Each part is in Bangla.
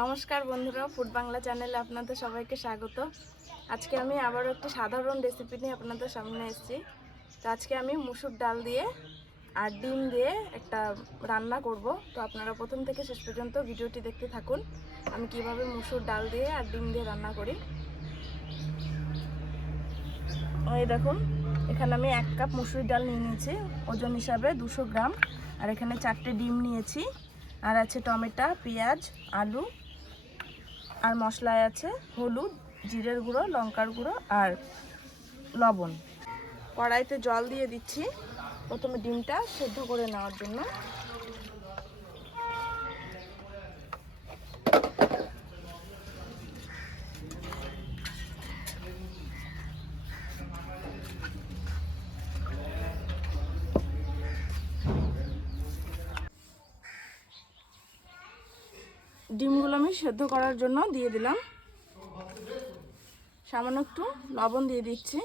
নমস্কার বন্ধুরা, ফুড বাংলা চ্যানেলে আপনাদের সবাইকে স্বাগত। আজকে আমি আবারও একটি সাধারণ রেসিপি নিয়ে আপনাদের সামনে এসেছি। তো আজকে আমি মুসুর ডাল দিয়ে আর ডিম দিয়ে একটা রান্না করব। তো আপনারা প্রথম থেকে শেষ পর্যন্ত ভিডিওটি দেখতে থাকুন, আমি কিভাবে মুসুর ডাল দিয়ে আর ডিম দিয়ে রান্না করি। এই দেখুন, এখানে আমি 1 কাপ মুসুর ডাল নিয়ে নিয়েছি, ওজন হিসাবে 200 গ্রাম। আর এখানে 4টে ডিম নিয়েছি, আর আছে টমেটো, পেঁয়াজ, আলু, আর মশলায় আছে হলুদ, জিরের গুঁড়ো, লঙ্কার গুঁড়ো আর লবণ। কড়াইতে জল দিয়ে দিচ্ছি প্রথমে ডিমটা সেদ্ধ করে নেওয়ার জন্য। ডিমগুলো আমি সেদ্ধ করার জন্য দিয়ে দিলাম, সামান্য একটু লবণ দিয়ে দিচ্ছি।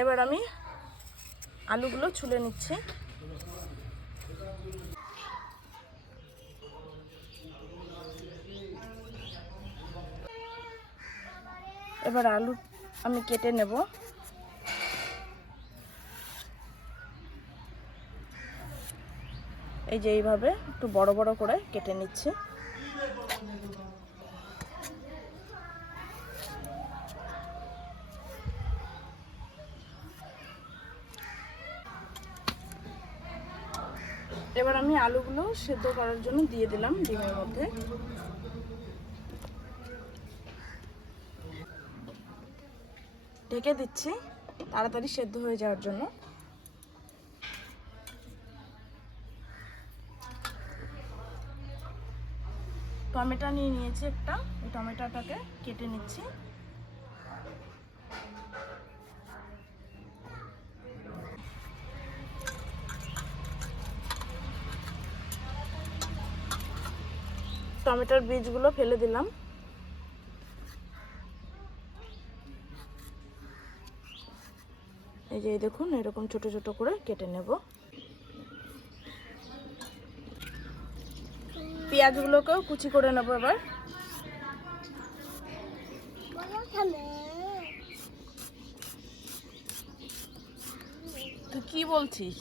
এবার আমি আলুগুলো ছুলে নিচ্ছি। এবার আলু আমি কেটে নেব। এই যে এইভাবে একটু বড় বড় করে কেটে নিচ্ছি। এবার আমি আলুগুলো সেদ্ধ করার জন্য দিয়ে দিলাম ডিমের মধ্যে। ঢেকে দিচ্ছি তাড়াতাড়ি সেদ্ধ হয়ে যাওয়ার জন্য। টমেটো নিয়ে নিয়েছি একটা, এই টমেটোটাকে কেটে নিচ্ছি। টমেটোর বীজগুলো ফেলে দিলাম। এই যে দেখুন, এরকম ছোট ছোট করে কেটে নেব। পেঁয়াজগুলোকেও কুচি করে নেব। এবার তুই কি বলছিস?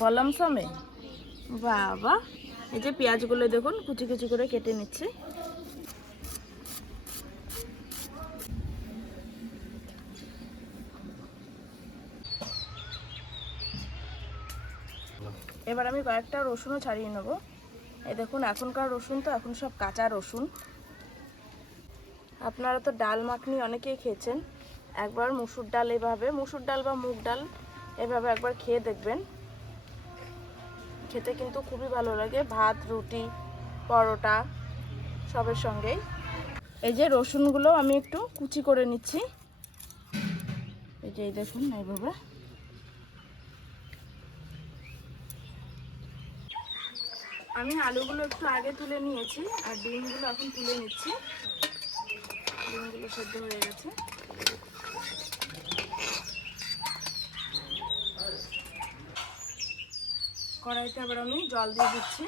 বললাম সামনে বাবা। এই যে পেঁয়াজগুলো দেখুন কুচি কুচি করে কেটে নিচ্ছি। এবার আমি কয়েকটা রসুনও ছাড়িয়ে নেব। এই দেখুন, এখনকার রসুন তো এখন সব কাঁচা রসুন। আপনারা তো ডাল মাখনি অনেকেই খেয়েছেন, একবার মুসুর ডাল এভাবে, মুসুর ডাল বা মুগ ডাল এভাবে একবার খেয়ে দেখবেন। খেতে কিন্তু খুবই ভালো লাগে, ভাত, রুটি, পরোটা সবের সঙ্গেই। এই যে রসুনগুলো আমি একটু কুচি করে নিচ্ছি। এই যে দেখুন এইভাবে। আমি আলুগুলো একটু আগে তুলে নিয়েছি আর ডিমগুলো এখন তুলে নিচ্ছি। ডিমগুলো সেদ্ধ হয়ে গেছে। কড়াইতে আবার আমি জল দিয়ে দিচ্ছি।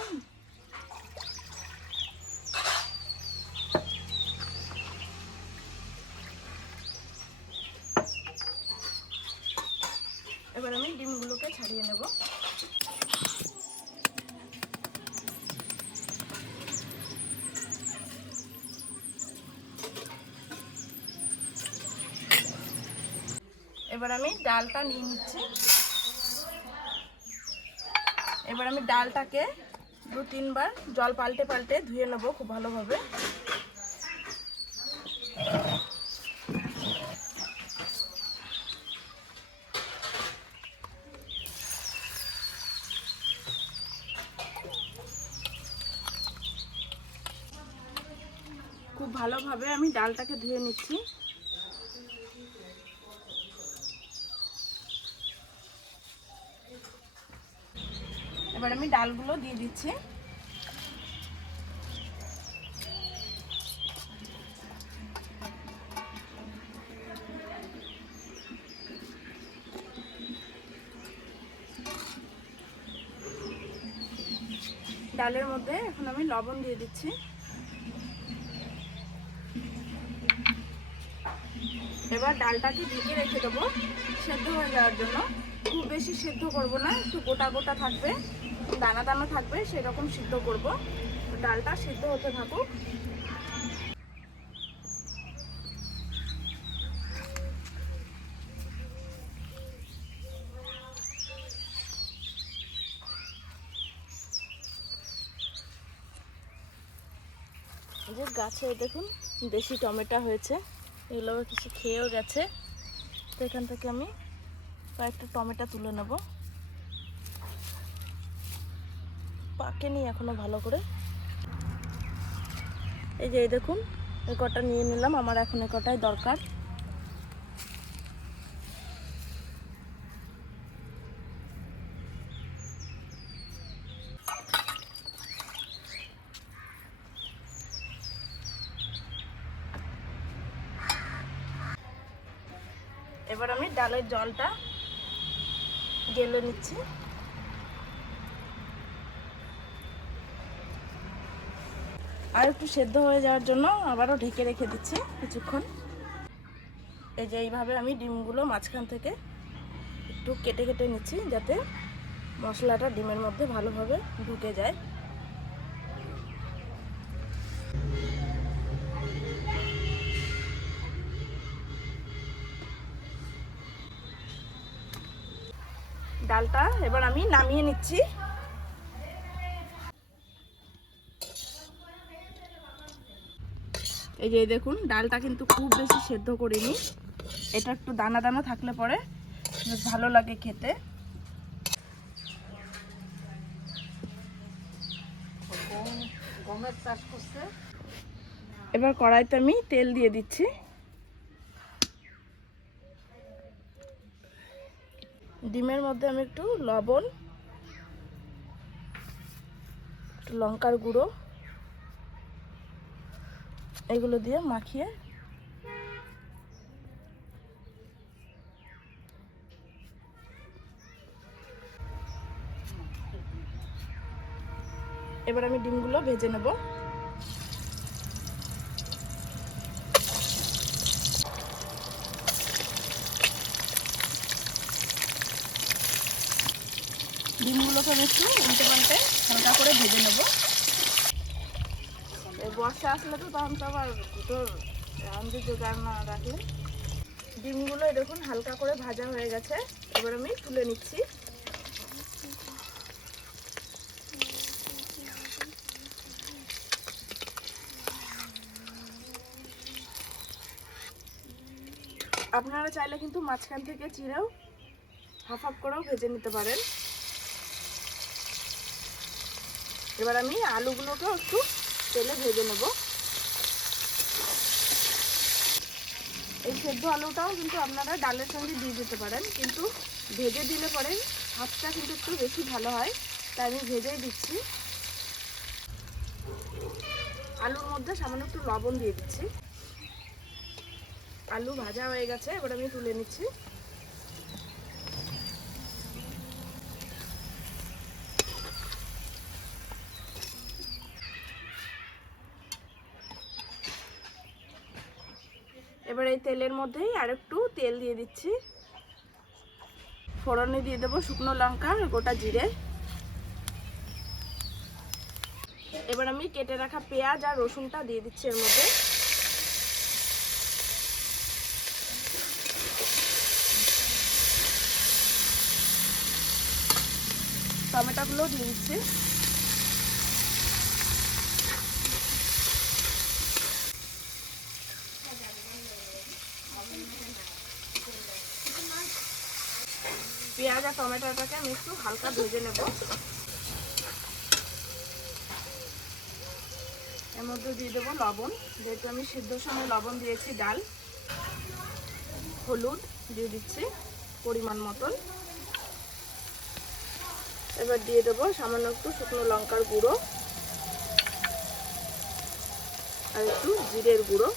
এবার আমি ডিমগুলোকে ছাড়িয়ে নেব। এবার আমি ডালটা নিয়ে নিচ্ছি। এবার আমি ডালটাকে 2-3 বার জল পাল্টে পাল্টে ধুয়ে নেব খুব ভালোভাবে। খুব ভালোভাবে আমি ডালটাকে ধুয়ে নিচ্ছি। এবার আমি ডালগুলো দিয়ে দিচ্ছি। ডালের মধ্যে এখন আমি লবণ দিয়ে দিচ্ছি। এবার ডালটাকে ঢেকে রেখে দেবো সেদ্ধ হয়ে যাওয়ার জন্য। খুব বেশি সেদ্ধ করব না, একটু গোটা গোটা থাকবে, দানা দানা থাকবে, সেরকম সিদ্ধ করব। ডালটা সিদ্ধ হতে থাকুক। যে গাছে দেখুন দেশি টমেটো হয়েছে, এগুলো আবার কিছু খেয়েও গেছে। তো এখান থেকে আমি কয়েকটা টমেটো তুলে নেব। পাকেনি এখনো ভালো করে। এই যে দেখুন এই কটা নিয়ে নিলাম, আমার এখন এই কটাই দরকার। এবার আমি ডালের জলটা ঢেলে নিচ্ছি। আর একটু সেদ্ধ হয়ে যাওয়ার জন্য আবারও ঢেকে রেখে দিচ্ছি কিছুক্ষণ। এই যে এইভাবে আমি ডিমগুলো মাঝখান থেকে একটু কেটে কেটে নিচ্ছি, যাতে মশলাটা ডিমের মধ্যে ভালোভাবে ঢুকে যায়। ডালটা এবার আমি নামিয়ে নিচ্ছি। এই যে দেখুন ডালটা কিন্তু খুব বেশি সেদ্ধ করিনি, এটা একটু দানা দানা থাকলে পরে বেশ ভালো লাগে খেতে। গমের চাষ করছে। এবার কড়াইতে আমি তেল দিয়ে দিচ্ছি। ডিমের মধ্যে আমি একটু লবণ, একটু লঙ্কার গুঁড়ো এগুলো দিয়ে মাখিয়ে এবার আমি ডিমগুলো ভেজে নেব। ডিমগুলোকে আমি একটু উল্টে পাল্টে হালকা করে ভেজে নেব। বর্ষা আসলে তো তখন তো আবার দুটোর রান্নার জোগাড় না রাখলে। ডিমগুলো দেখুন হালকা করে ভাজা হয়ে গেছে, এবার আমি তুলে নিচ্ছি। আপনারা চাইলে কিন্তু মাঝখান থেকে চিড়েও হাফ হাফ করেও ভেজে নিতে পারেন। এবার আমি আলুগুলোকেও একটু তেলে ভেজে নেব। এই সেদ্ধ আলুটাও কিন্তু আপনারা ডালের সঙ্গে দিয়ে দিতে পারেন, কিন্তু ভেজে দিলে পরে স্বাদটা কিন্তু একটু বেশি ভালো হয়, তাই আমি ভেজেই দিচ্ছি। আলুর মধ্যে সামান্য একটু লবণ দিয়ে দিচ্ছি। আলু ভাজা হয়ে গেছে, এবার আমি তুলে নিচ্ছি। এবার এই তেলের মধ্যেই আরেকটু তেল দিয়ে দিচ্ছি। ফোড়নে দিয়ে দেবো শুকনো লঙ্কা আর গোটা জিরে। এবার আমি কেটে রাখা পেঁয়াজ আর রসুনটা দিয়ে দিচ্ছি এর মধ্যে। টমেটোগুলো দিয়ে দিচ্ছি। পেঁয়াজ আর টমেটোটাকে আমি একটু হালকা ভেজে নেব। এর মধ্যে দিয়ে দেবো লবণ, যেহেতু আমি সিদ্ধর সময় লবণ দিয়েছি ডাল। হলুদ দিয়ে দিচ্ছি পরিমাণ মতন। এবার দিয়ে দেবো সামান্য একটু শুকনো লঙ্কার গুঁড়ো আর একটু জিরের গুঁড়ো।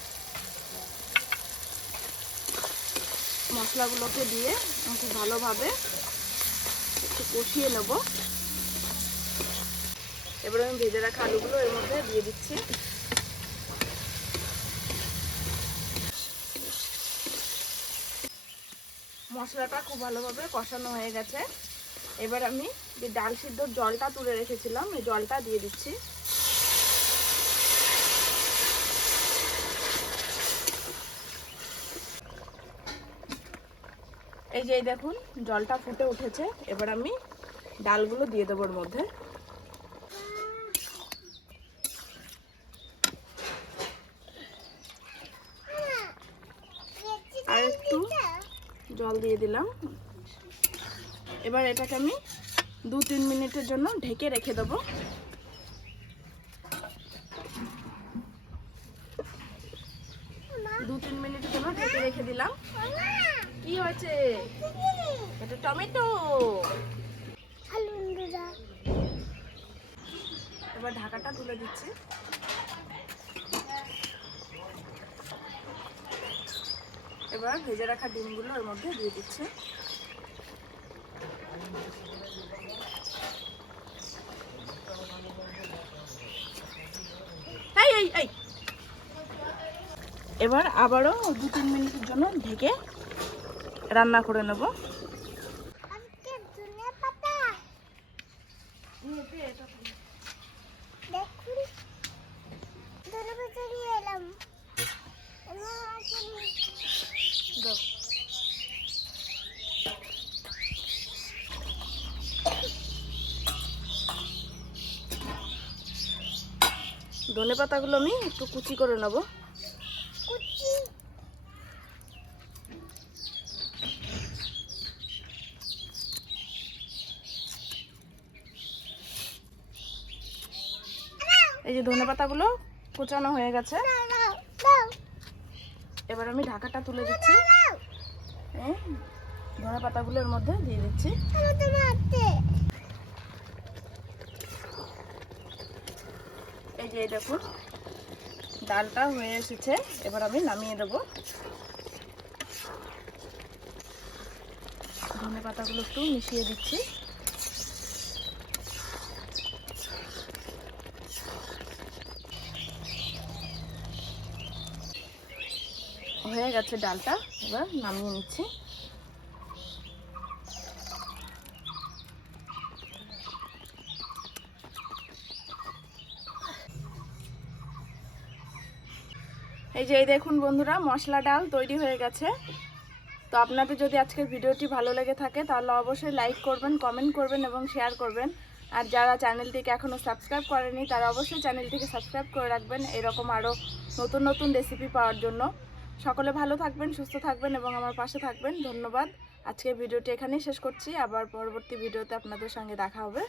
মশলাগুলোকে দিয়ে খুব ভালোভাবে একটু কষিয়ে নেব। এবার আমি ভেজে রাখা আলুগুলো এর মধ্যে দিয়ে দিচ্ছি। মশলাটা খুব ভালোভাবে কষানো হয়ে গেছে। এবার আমি যে ডাল সিদ্ধর জলটা তুলে রেখেছিলাম এই জলটা দিয়ে দিচ্ছি। এই যে দেখুন জলটা ফুটে উঠেছে। এবার আমি ডালগুলো দিয়ে দেবো এর মধ্যে। আর একটু জল দিয়ে দিলাম। এবার এটাকে আমি 2-3 মিনিটের জন্য ঢেকে রেখে দেবো। দু 3 মিনিটের জন্য ঢেকে রেখে দিলাম। কি হয়েছে? এটা টমেটো। এবার ঢাকাটা তুলে দিচ্ছি। এবার ভেজে রাখা ডিমগুলো এর মধ্যে দিয়ে দিচ্ছি। এবার আবারও 2-3 মিনিটের জন্য ঢেকে রান্না করে নেব। ধনে পাতাগুলো আমি একটু কুচি করে নেব। এই যে ধনে পাতাগুলো কুচানো হয়ে গেছে। এবার আমি ঢাকাটা তুলে দিচ্ছি। ধনে পাতাগুলো এর মধ্যে দিয়ে দিচ্ছি। এই যে দেখুন ডালটা হয়ে এসেছে। এবার আমি নামিয়ে দেবো। ধনে পাতাগুলো একটু মিশিয়ে দিচ্ছি। হয়ে গেছে ডালটা। এবার নামিয়ে নিচ্ছি। এই যে দেখুন বন্ধুরা মশলা ডাল তৈরি হয়ে গেছে। তো আপনাদের যদি আজকের ভিডিওটি ভালো লেগে থাকে তাহলে অবশ্যই লাইক করবেন, কমেন্ট করবেন এবং শেয়ার করবেন। আর যারা চ্যানেলটিকে এখনও সাবস্ক্রাইব করেনি তারা অবশ্যই চ্যানেলটিকে সাবস্ক্রাইব করে রাখবেন এরকম আরও নতুন নতুন রেসিপি পাওয়ার জন্য। সকলে ভালো থাকবেন, সুস্থ থাকবেন এবং আমার পাশে থাকবেন। ধন্যবাদ। আজকের ভিডিওটি এখানেই শেষ করছি। আবার পরবর্তী ভিডিওতে আপনাদের সঙ্গে দেখা হবে।